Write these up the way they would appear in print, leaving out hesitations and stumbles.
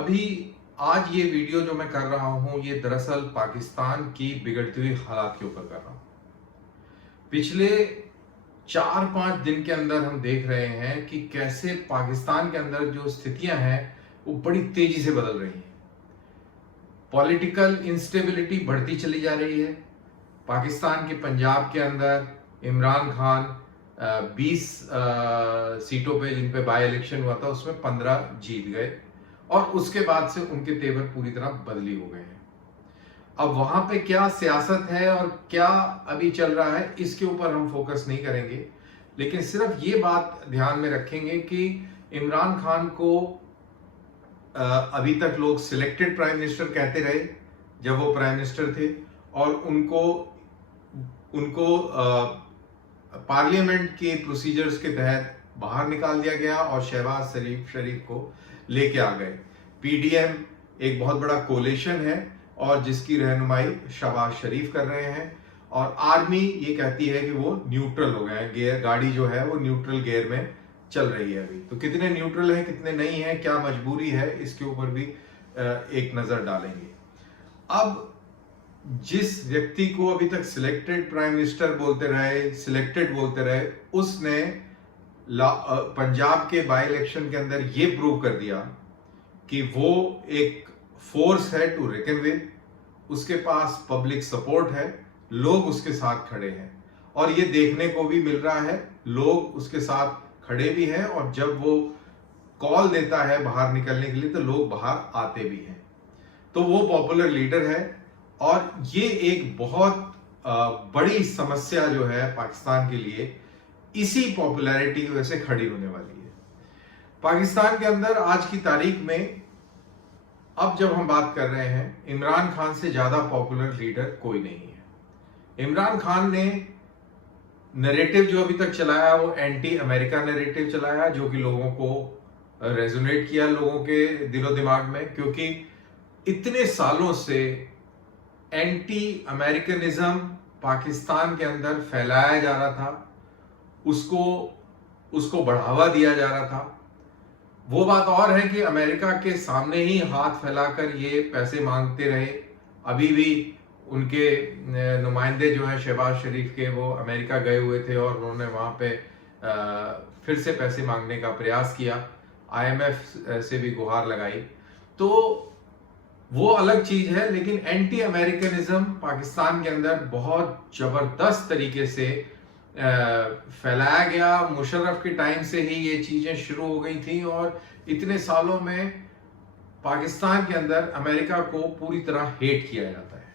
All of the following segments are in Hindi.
अभी आज ये वीडियो जो मैं कर रहा हूं ये दरअसल पाकिस्तान की बिगड़ती हुई हालात के ऊपर कर रहा हूं। पिछले 4-5 दिन के अंदर हम देख रहे हैं कि कैसे पाकिस्तान के अंदर जो स्थितियां हैं वो बड़ी तेजी से बदल रही हैं। पॉलिटिकल इंस्टेबिलिटी बढ़ती चली जा रही है। पाकिस्तान के पंजाब के अंदर इमरान खान 20 सीटों पे जिन पे बाई इलेक्शन हुआ था उसमें 15 जीत गए और उसके बाद से उनके तेवर पूरी तरह बदली हो गए हैं। अब वहां पे क्या सियासत है और क्या अभी चल रहा है इसके ऊपर हम फोकस नहीं करेंगे, लेकिन सिर्फ ये बात ध्यान में रखेंगे कि इमरान खान को अभी तक लोग सिलेक्टेड प्राइम मिनिस्टर कहते रहे जब वो प्राइम मिनिस्टर थे, और उनको उनको पार्लियामेंट के प्रोसीजर्स के तहत बाहर निकाल दिया गया और शहबाज शरीफ को लेके आ गए। पीडीएम एक बहुत बड़ा कोलिशन है और जिसकी रहनुमाई शहबाज शरीफ कर रहे हैं, और आर्मी ये कहती है कि वो न्यूट्रल हो गए हैं, गियर गाड़ी जो है वो न्यूट्रल गियर में चल रही है। अभी तो कितने न्यूट्रल हैं कितने नहीं हैं, क्या मजबूरी है, इसके ऊपर भी एक नजर डालेंगे। अब जिस व्यक्ति को अभी तक सिलेक्टेड प्राइम मिनिस्टर बोलते रहे, सिलेक्टेड बोलते रहे, उसने पंजाब के बाई इलेक्शन के अंदर ये प्रूव कर दिया कि वो एक फोर्स है टू रेकन विद। उसके पास पब्लिक सपोर्ट है, लोग उसके साथ खड़े हैं, और ये देखने को भी मिल रहा है लोग उसके साथ खड़े भी हैं, और जब वो कॉल देता है बाहर निकलने के लिए तो लोग बाहर आते भी हैं। तो वो पॉपुलर लीडर है, और ये एक बहुत बड़ी समस्या जो है पाकिस्तान के लिए इसी पॉपुलैरिटी की वजह से खड़ी होने वाली है। पाकिस्तान के अंदर आज की तारीख में अब जब हम बात कर रहे हैं, इमरान खान से ज्यादा पॉपुलर लीडर कोई नहीं है। इमरान खान ने नैरेटिव जो अभी तक चलाया वो एंटी अमेरिका नैरेटिव चलाया, जो कि लोगों को रेजोनेट किया लोगों के दिलो दिमाग में, क्योंकि इतने सालों से एंटी अमेरिकनिज्म पाकिस्तान के अंदर फैलाया जा रहा था, उसको बढ़ावा दिया जा रहा था। वो बात और है कि अमेरिका के सामने ही हाथ फैलाकर ये पैसे मांगते रहे। अभी भी उनके नुमाइंदे जो हैं शहबाज शरीफ के, वो अमेरिका गए हुए थे और उन्होंने वहाँ पे फिर से पैसे मांगने का प्रयास किया, आईएमएफ से भी गुहार लगाई। तो वो अलग चीज है, लेकिन एंटी अमेरिकनिज्म पाकिस्तान के अंदर बहुत जबरदस्त तरीके से फैलाया गया। मुशर्रफ के टाइम से ही ये चीजें शुरू हो गई थी, और इतने सालों में पाकिस्तान के अंदर अमेरिका को पूरी तरह हेट किया जाता है।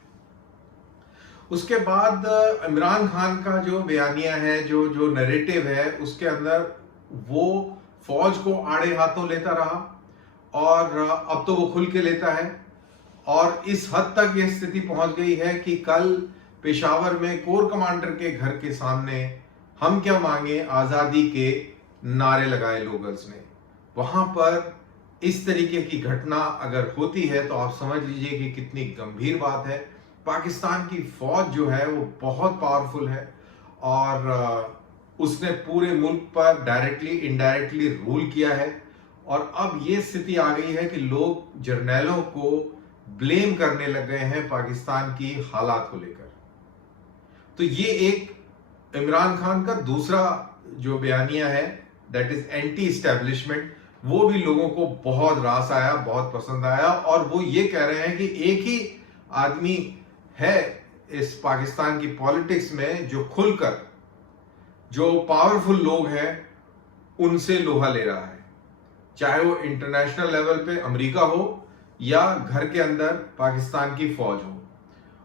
उसके बाद इमरान खान का जो बयानिया है, जो नैरेटिव है, उसके अंदर वो फौज को आड़े हाथों लेता रहा, और अब तो वो खुल के लेता है, और इस हद तक यह स्थिति पहुंच गई है कि कल पेशावर में कोर कमांडर के घर के सामने हम क्या मांगे आजादी के नारे लगाए लोगर्स ने। वहां पर इस तरीके की घटना अगर होती है तो आप समझ लीजिए कि कितनी गंभीर बात है। पाकिस्तान की फौज जो है वो बहुत पावरफुल है, और उसने पूरे मुल्क पर डायरेक्टली इनडायरेक्टली रूल किया है, और अब ये स्थिति आ गई है कि लोग जर्नैलों को ब्लेम करने लग गए हैं पाकिस्तान की हालात को लेकर। तो ये एक इमरान खान का दूसरा जो बयानिया है, दैट इज एंटी एस्टेब्लिशमेंट, वो भी लोगों को बहुत रास आया, बहुत पसंद आया, और वो ये कह रहे हैं कि एक ही आदमी है इस पाकिस्तान की पॉलिटिक्स में जो खुलकर, जो पावरफुल लोग हैं उनसे लोहा ले रहा है, चाहे वो इंटरनेशनल लेवल पे अमेरिका हो या घर के अंदर पाकिस्तान की फौज हो।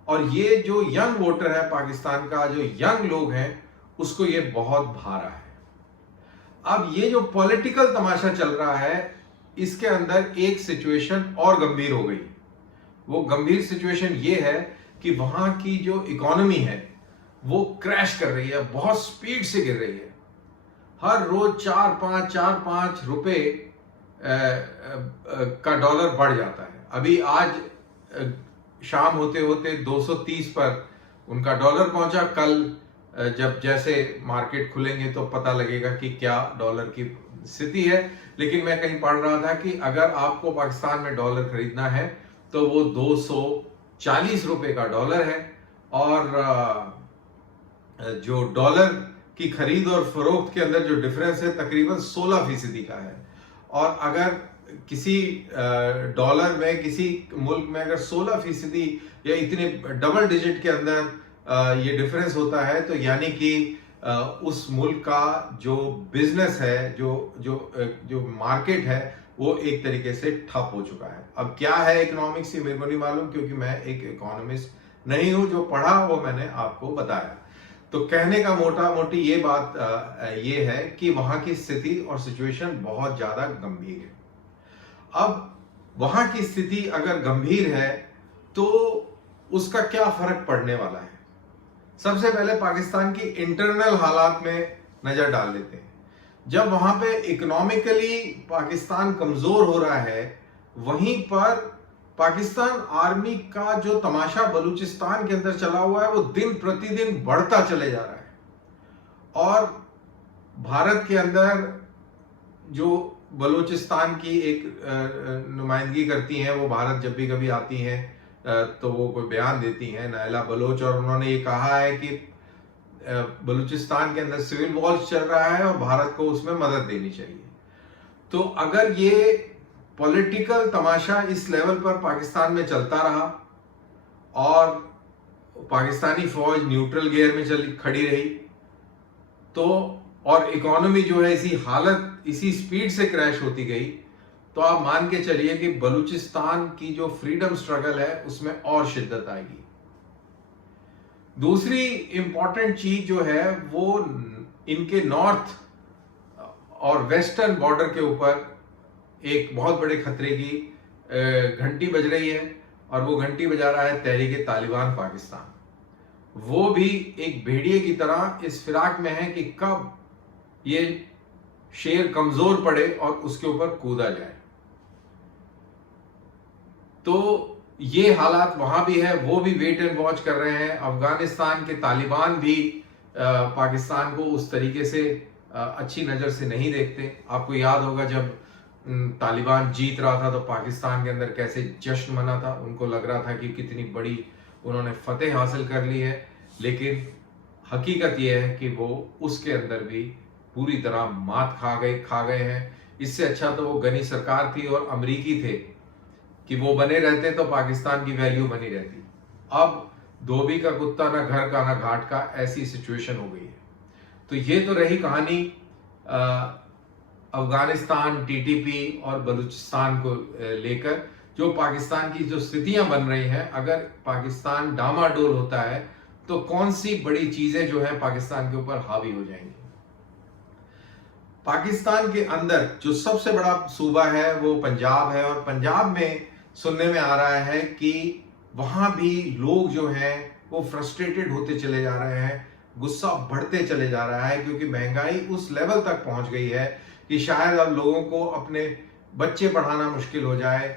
और ये जो यंग वोटर है पाकिस्तान का, जो यंग लोग हैं, उसको ये बहुत भा रहा है। अब ये जो पॉलिटिकल तमाशा चल रहा है, इसके अंदर एक सिचुएशन और गंभीर हो गई। वो गंभीर सिचुएशन ये है कि वहां की जो इकोनॉमी है वो क्रैश कर रही है, बहुत स्पीड से गिर रही है। हर रोज 4-5 रुपए का डॉलर बढ़ जाता है। अभी आज शाम होते होते 230 पर उनका डॉलर पहुंचा। कल जब जैसे मार्केट खुलेंगे तो पता लगेगा कि क्या डॉलर की स्थिति है। लेकिन मैं कहीं पढ़ रहा था कि अगर आपको पाकिस्तान में डॉलर खरीदना है तो वो 240 रुपए का डॉलर है, और जो डॉलर की खरीद और फरोख्त के अंदर जो डिफरेंस है तकरीबन 16% का है। और अगर किसी डॉलर में किसी मुल्क में अगर 16% या इतने डबल डिजिट के अंदर ये डिफरेंस होता है, तो यानी कि उस मुल्क का जो बिजनेस है, जो जो जो मार्केट है, वो एक तरीके से ठप हो चुका है। अब क्या है इकोनॉमिक्स, ये मेरे को नहीं मालूम, क्योंकि मैं एक इकोनॉमिस्ट नहीं हूं। जो पढ़ा वो मैंने आपको बताया। तो कहने का मोटा मोटी ये बात ये है कि वहां की स्थिति और सिचुएशन बहुत ज्यादा गंभीर है। अब वहां की स्थिति अगर गंभीर है तो उसका क्या फर्क पड़ने वाला है? सबसे पहले पाकिस्तान की इंटरनल हालात में नजर डाल लेते हैं। जब वहां पे इकोनॉमिकली पाकिस्तान कमजोर हो रहा है, वहीं पर पाकिस्तान आर्मी का जो तमाशा बलूचिस्तान के अंदर चला हुआ है वो दिन प्रतिदिन बढ़ता चले जा रहा है। और भारत के अंदर जो बलूचिस्तान की एक नुमाइंदगी करती हैं, वो भारत जब भी कभी आती हैं तो वो कोई बयान देती हैं, नायला बलोच, और उन्होंने ये कहा है कि बलूचिस्तान के अंदर सिविल वॉर चल रहा है और भारत को उसमें मदद देनी चाहिए। तो अगर ये पॉलिटिकल तमाशा इस लेवल पर पाकिस्तान में चलता रहा और पाकिस्तानी फौज न्यूट्रल गियर में खड़ी रही, तो और इकोनॉमी जो है इसी हालत, इसी स्पीड से क्रैश होती गई, तो आप मान के चलिए कि बलूचिस्तान की जो फ्रीडम स्ट्रगल है उसमें और शिद्दत आएगी। दूसरी इंपॉर्टेंट चीज जो है वो इनके नॉर्थ और वेस्टर्न बॉर्डर के ऊपर एक बहुत बड़े खतरे की घंटी बज रही है, और वो घंटी बजा रहा है तहरीक तालिबान पाकिस्तान। वो भी एक भेड़िए की तरह इस फिराक में है कि कब ये शेर कमजोर पड़े और उसके ऊपर कूदा जाए। तो ये हालात वहां भी है, वो भी वेट एंड वॉच कर रहे हैं। अफगानिस्तान के तालिबान भी पाकिस्तान को उस तरीके से अच्छी नजर से नहीं देखते। आपको याद होगा जब तालिबान जीत रहा था तो पाकिस्तान के अंदर कैसे जश्न मना था, उनको लग रहा था कि कितनी बड़ी उन्होंने फतेह हासिल कर ली है। लेकिन हकीकत यह है कि वो उसके अंदर भी पूरी तरह मात खा गए हैं। इससे अच्छा तो वो गनी सरकार थी और अमरीकी थे कि वो बने रहते तो पाकिस्तान की वैल्यू बनी रहती। अब धोबी का कुत्ता ना घर का ना घाट का, ऐसी सिचुएशन हो गई है। तो ये तो रही कहानी अफगानिस्तान, टीटीपी और बलूचिस्तान को लेकर। जो पाकिस्तान की जो स्थितियां बन रही हैं, अगर पाकिस्तान डामाडोल होता है तो कौन सी बड़ी चीजें जो है पाकिस्तान के ऊपर हावी हो जाएंगी। पाकिस्तान के अंदर जो सबसे बड़ा सूबा है वो पंजाब है, और पंजाब में सुनने में आ रहा है कि वहां भी लोग जो हैं वो फ्रस्ट्रेटेड होते चले जा रहे हैं, गुस्सा बढ़ते चले जा रहा है, क्योंकि महंगाई उस लेवल तक पहुंच गई है कि शायद अब लोगों को अपने बच्चे पढ़ाना मुश्किल हो जाए,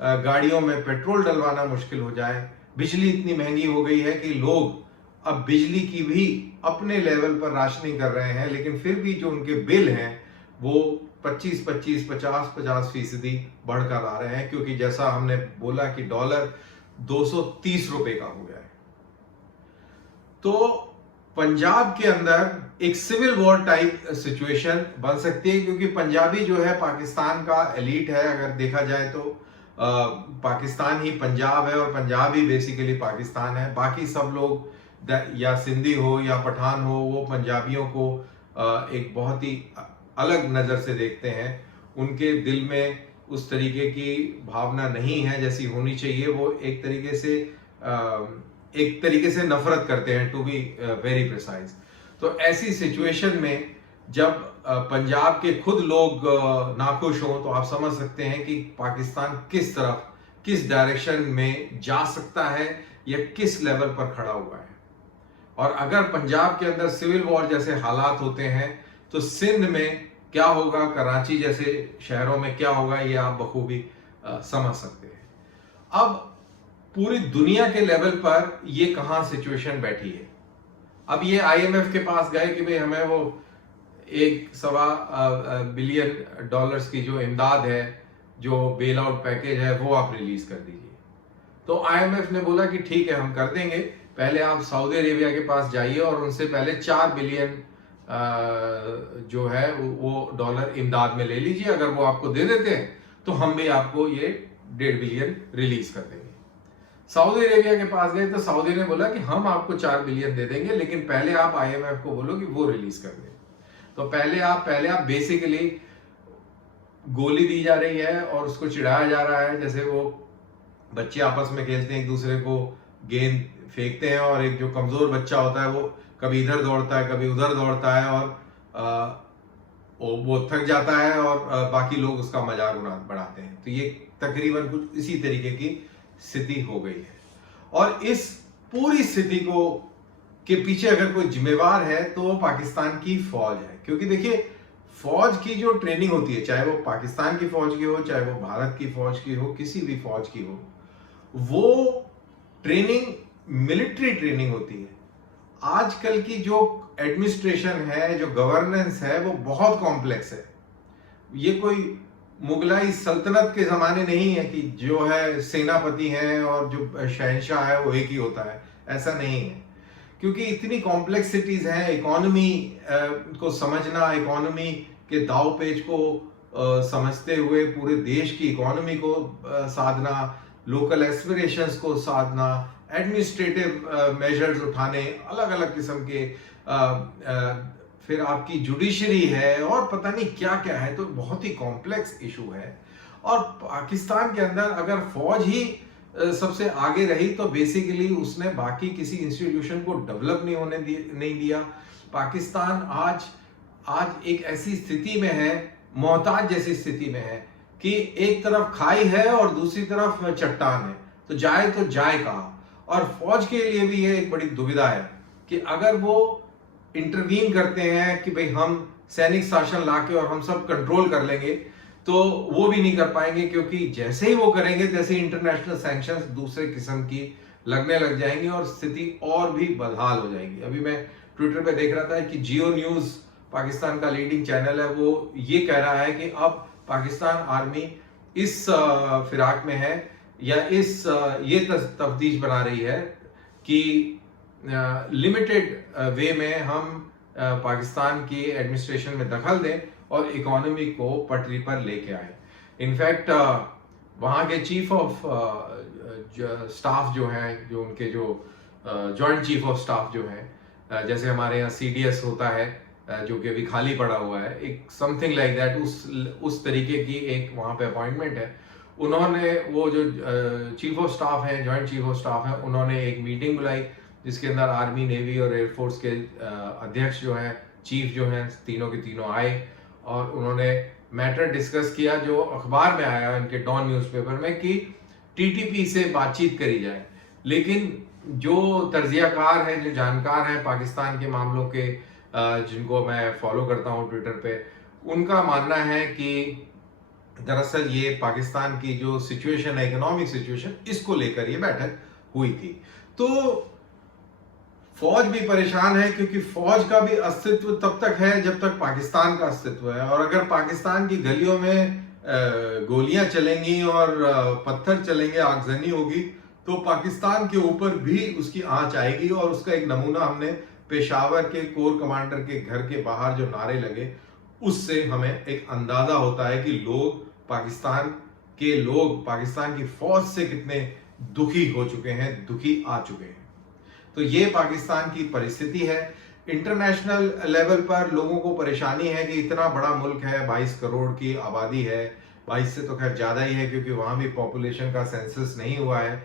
गाड़ियों में पेट्रोल डलवाना मुश्किल हो जाए। बिजली इतनी महंगी हो गई है कि लोग अब बिजली की भी अपने लेवल पर राशनिंग कर रहे हैं, लेकिन फिर भी जो उनके बिल हैं वो 25-25, 50-50% बढ़कर आ रहे हैं, क्योंकि जैसा हमने बोला कि डॉलर 230 रुपए का हो गया है। तो पंजाब के अंदर एक सिविल वॉर टाइप सिचुएशन बन सकती है, क्योंकि पंजाबी जो है पाकिस्तान का एलीट है। अगर देखा जाए तो पाकिस्तान ही पंजाब है और पंजाब ही बेसिकली पाकिस्तान है। बाकी सब लोग या सिंधी हो या पठान हो, वो पंजाबियों को एक बहुत ही अलग नज़र से देखते हैं। उनके दिल में उस तरीके की भावना नहीं है जैसी होनी चाहिए। वो एक तरीके से नफरत करते हैं, टू बी वेरी प्रिसाइज। तो ऐसी सिचुएशन में जब पंजाब के खुद लोग नाखुश हों, तो आप समझ सकते हैं कि पाकिस्तान किस तरफ, किस डायरेक्शन में जा सकता है या किस लेवल पर खड़ा हुआ है। और अगर पंजाब के अंदर सिविल वॉर जैसे हालात होते हैं तो सिंध में क्या होगा, कराची जैसे शहरों में क्या होगा, ये आप बखूबी समझ सकते हैं। अब पूरी दुनिया के लेवल पर ये कहां सिचुएशन बैठी है। अब ये IMF के पास गए कि भाई हमें वो $1.25 बिलियन की जो इमदाद है, जो बेल आउट पैकेज है, वो आप रिलीज कर दीजिए। तो आईएमएफ ने बोला कि ठीक है, हम कर देंगे, पहले आप सऊदी अरेबिया के पास जाइए और उनसे पहले 4 बिलियन जो है वो डॉलर इमदाद में ले लीजिए। अगर वो आपको दे देते हैं तो हम भी आपको ये 1.5 बिलियन रिलीज कर देंगे। सऊदी अरेबिया के पास गए तो सऊदी ने बोला कि हम आपको 4 बिलियन दे देंगे, लेकिन पहले आप आईएमएफ को बोलो कि वो रिलीज कर दे। तो पहले आप बेसिकली गोली दी जा रही है और उसको चिढ़ाया जा रहा है, जैसे वो बच्चे आपस में खेलते हैं, एक दूसरे को गेंद फेंकते हैं और एक जो कमजोर बच्चा होता है वो कभी इधर दौड़ता है, कभी उधर दौड़ता है और वो थक जाता है और बाकी लोग उसका मजाक बनाते हैं। तो ये तकरीबन कुछ इसी तरीके की स्थिति हो गई है। और इस पूरी स्थिति को के पीछे अगर कोई जिम्मेवार है तो वो पाकिस्तान की फौज है। क्योंकि देखिए, फौज की जो ट्रेनिंग होती है, चाहे वो पाकिस्तान की फौज की हो, चाहे वो भारत की फौज की हो, किसी भी फौज की हो, वो ट्रेनिंग मिलिट्री ट्रेनिंग होती है। आजकल की जो एडमिनिस्ट्रेशन है, जो गवर्नेंस है, वो बहुत कॉम्प्लेक्स है। ये कोई मुगलाई सल्तनत के जमाने नहीं है कि जो है सेनापति हैं और जो शहंशाह है वो एक ही होता है, ऐसा नहीं है। क्योंकि इतनी कॉम्प्लेक्सिटीज हैं, इकोनॉमी को समझना, इकोनॉमी के दाव पेच को समझते हुए पूरे देश की इकोनॉमी को साधना, लोकल एस्पिरेशंस को साधना, एडमिनिस्ट्रेटिव मेजर्स उठाने, अलग अलग किस्म के फिर आपकी जुडिशरी है और पता नहीं क्या क्या है। तो बहुत ही कॉम्प्लेक्स इशू है। और पाकिस्तान के अंदर अगर फौज ही सबसे आगे रही तो बेसिकली उसने बाकी किसी इंस्टीट्यूशन को डेवलप नहीं दिया। पाकिस्तान आज एक ऐसी स्थिति में है, मोहताज जैसी स्थिति में है कि एक तरफ खाई है और दूसरी तरफ चट्टान है, तो जाए कहाँ। और फौज के लिए भी ये एक बड़ी दुविधा है कि अगर वो इंटरवीन करते हैं कि भाई हम सैनिक शासन लाके और हम सब कंट्रोल कर लेंगे, तो वो भी नहीं कर पाएंगे, क्योंकि जैसे ही वो करेंगे तैसे इंटरनेशनल सैंक्शंस दूसरे किस्म की लगने लग जाएंगी और स्थिति और भी बदहाल हो जाएगी। अभी मैं ट्विटर पे देख रहा था कि जियो न्यूज, पाकिस्तान का लीडिंग चैनल है, वो ये कह रहा है कि अब पाकिस्तान आर्मी इस फिराक में है या ये तफ्तीश बना रही है कि लिमिटेड वे में हम पाकिस्तान की एडमिनिस्ट्रेशन में दखल दें और इकोनॉमी को पटरी पर लेके आए। इनफैक्ट वहाँ के चीफ ऑफ स्टाफ जो हैं, जो उनके जो जॉइंट चीफ ऑफ स्टाफ जो हैं, जैसे हमारे यहाँ सीडीएस होता है जो कि अभी खाली पड़ा हुआ है, एक समथिंग लाइक दैट, उस तरीके की एक वहाँ पे अपॉइंटमेंट है। उन्होंने वो जो चीफ ऑफ स्टाफ हैं, जॉइंट चीफ ऑफ स्टाफ हैं, उन्होंने एक मीटिंग बुलाई जिसके अंदर आर्मी, नेवी और एयरफोर्स के अध्यक्ष जो हैं, चीफ जो हैं, तीनों के तीनों आए और उन्होंने मैटर डिस्कस किया जो अखबार में आया इनके डॉन न्यूज़पेपर में कि टीटीपी से बातचीत करी जाए। लेकिन जो तर्जियाकार हैं, जो जानकार हैं पाकिस्तान के मामलों के, जिनको मैं फॉलो करता हूँ ट्विटर पे, उनका मानना है कि दरअसल ये पाकिस्तान की जो सिचुएशन है, इकोनॉमिक सिचुएशन, इसको लेकर ये बैठक हुई थी। तो फौज भी परेशान है, क्योंकि फौज का भी अस्तित्व तब तक है जब तक पाकिस्तान का अस्तित्व है। और अगर पाकिस्तान की गलियों में गोलियां चलेंगी और पत्थर चलेंगे, आगजनी होगी, तो पाकिस्तान के ऊपर भी उसकी आंच आएगी। और उसका एक नमूना हमने पेशावर के कोर कमांडर के घर के बाहर जो नारे लगे, उससे हमें एक अंदाजा होता है कि पाकिस्तान की फौज से कितने दुखी हो चुके हैं, दुखी आ चुके हैं। तो ये पाकिस्तान की परिस्थिति है। इंटरनेशनल लेवल पर लोगों को परेशानी है कि इतना बड़ा मुल्क है, 22 करोड़ की आबादी है, 22 से तो खैर ज़्यादा ही है क्योंकि वहाँ भी पॉपुलेशन का सेंसस नहीं हुआ है।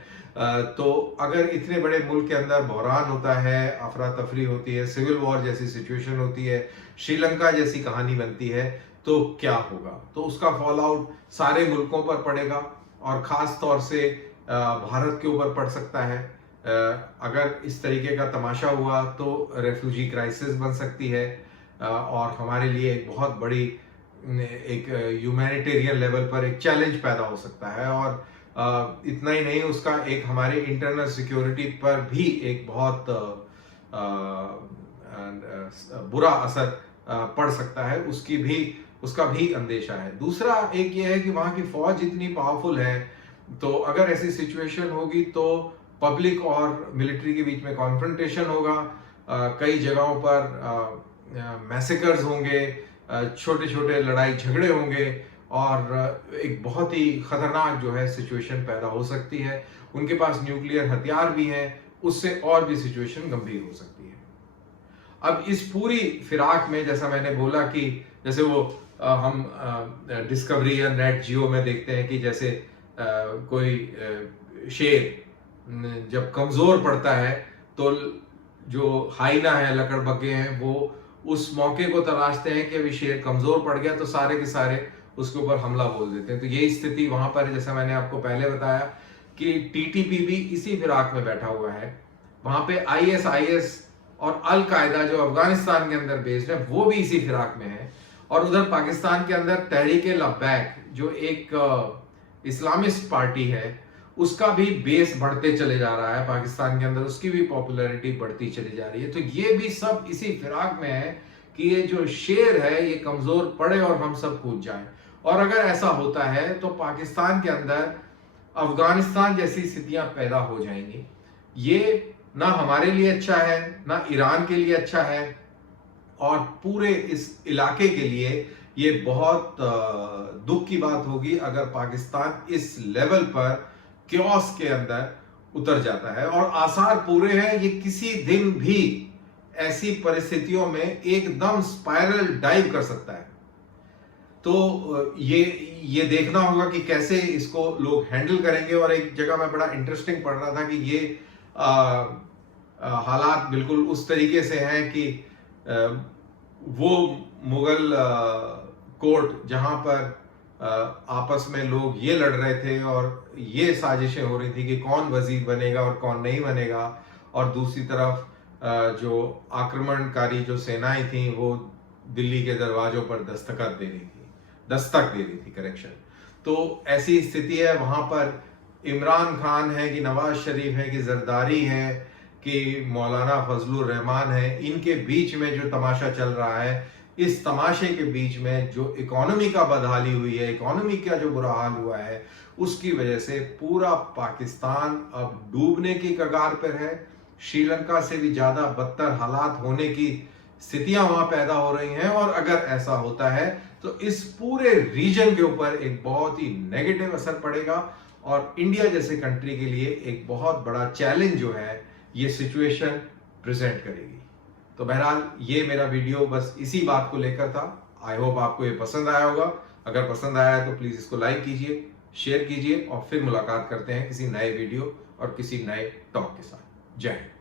तो अगर इतने बड़े मुल्क के अंदर बहरान होता है, अफरा तफरी होती है, सिविल वॉर जैसी सिचुएशन होती है, श्रीलंका जैसी कहानी बनती है, तो क्या होगा? तो उसका फॉल आउट सारे मुल्कों पर पड़ेगा और ख़ास तौर से भारत के ऊपर पड़ सकता है। अगर इस तरीके का तमाशा हुआ तो रेफ्यूजी क्राइसिस बन सकती है और हमारे लिए एक बहुत बड़ी एक ह्यूमैनिटेरियन लेवल पर एक चैलेंज पैदा हो सकता है। और इतना ही नहीं, उसका एक हमारे इंटरनल सिक्योरिटी पर भी एक बहुत बुरा असर पड़ सकता है, उसका भी अंदेशा है। दूसरा एक ये है कि वहाँ की फौज इतनी पावरफुल है, तो अगर ऐसी सिचुएशन होगी तो पब्लिक और मिलिट्री के बीच में कॉन्फ्रंटेशन होगा, कई जगहों पर मैसेकर्स होंगे, छोटे छोटे लड़ाई झगड़े होंगे और एक बहुत ही खतरनाक जो है सिचुएशन पैदा हो सकती है। उनके पास न्यूक्लियर हथियार भी हैं, उससे और भी सिचुएशन गंभीर हो सकती है। अब इस पूरी फिराक में जैसा मैंने बोला कि जैसे वो हम डिस्कवरी या नेट जियो में देखते हैं कि जैसे कोई शेर जब कमजोर पड़ता है तो जो हाइना है, लकड़बग्गे हैं, वो उस मौके को तलाशते हैं कि अभी शेर कमजोर पड़ गया तो सारे के सारे उसके ऊपर हमला बोल देते हैं। तो यही स्थिति वहां पर है, जैसा मैंने आपको पहले बताया कि टीटीपी भी इसी फिराक में बैठा हुआ है। वहां पे आईएसआईएस और अल कायदा जो अफगानिस्तान के अंदर बेस्ड है वो भी इसी फिराक में है, और उधर पाकिस्तान के अंदर तहरीक-ए-लब्बैक जो एक इस्लामिस्ट पार्टी है उसका भी बेस बढ़ते चले जा रहा है पाकिस्तान के अंदर, उसकी भी पॉपुलैरिटी बढ़ती चली जा रही है। तो ये भी सब इसी फिराक में है कि ये जो शेर है ये कमजोर पड़े और हम सब कूद जाएं। और अगर ऐसा होता है तो पाकिस्तान के अंदर अफगानिस्तान जैसी स्थितियां पैदा हो जाएंगी। ये ना हमारे लिए अच्छा है, ना ईरान के लिए अच्छा है, और पूरे इस इलाके के लिए ये बहुत दुख की बात होगी अगर पाकिस्तान इस लेवल पर क्योस के अंदर उतर जाता है। और आसार पूरे हैं ये किसी दिन भी ऐसी परिस्थितियों में एकदम स्पाइरल डाइव कर सकता है। तो ये देखना होगा कि कैसे इसको लोग हैंडल करेंगे। और एक जगह मैं बड़ा इंटरेस्टिंग पढ़ रहा था कि ये हालात बिल्कुल उस तरीके से हैं कि वो मुगल कोर्ट जहां पर आपस में लोग ये लड़ रहे थे और ये साजिशें हो रही थी कि कौन वजीर बनेगा और कौन नहीं बनेगा, और दूसरी तरफ जो आक्रमणकारी जो सेनाएं थी वो दिल्ली के दरवाजों पर दस्तक दे रही थी करेक्शन। तो ऐसी स्थिति है वहां पर। इमरान खान है कि नवाज शरीफ है कि जरदारी है कि मौलाना फजलुर रहमान है, इनके बीच में जो तमाशा चल रहा है, इस तमाशे के बीच में जो इकोनॉमी का बदहाली हुई है, इकोनॉमी का जो बुरा हाल हुआ है, उसकी वजह से पूरा पाकिस्तान अब डूबने की कगार पर है। श्रीलंका से भी ज्यादा बदतर हालात होने की स्थितियां वहां पैदा हो रही हैं। और अगर ऐसा होता है तो इस पूरे रीजन के ऊपर एक बहुत ही नेगेटिव असर पड़ेगा, और इंडिया जैसे कंट्री के लिए एक बहुत बड़ा चैलेंज जो है ये सिचुएशन प्रेजेंट करेगी। तो बहरहाल ये मेरा वीडियो बस इसी बात को लेकर था। आई होप आपको ये पसंद आया होगा। अगर पसंद आया है तो प्लीज इसको लाइक कीजिए, शेयर कीजिए, और फिर मुलाकात करते हैं किसी नए वीडियो और किसी नए टॉक के साथ। जय हिंद।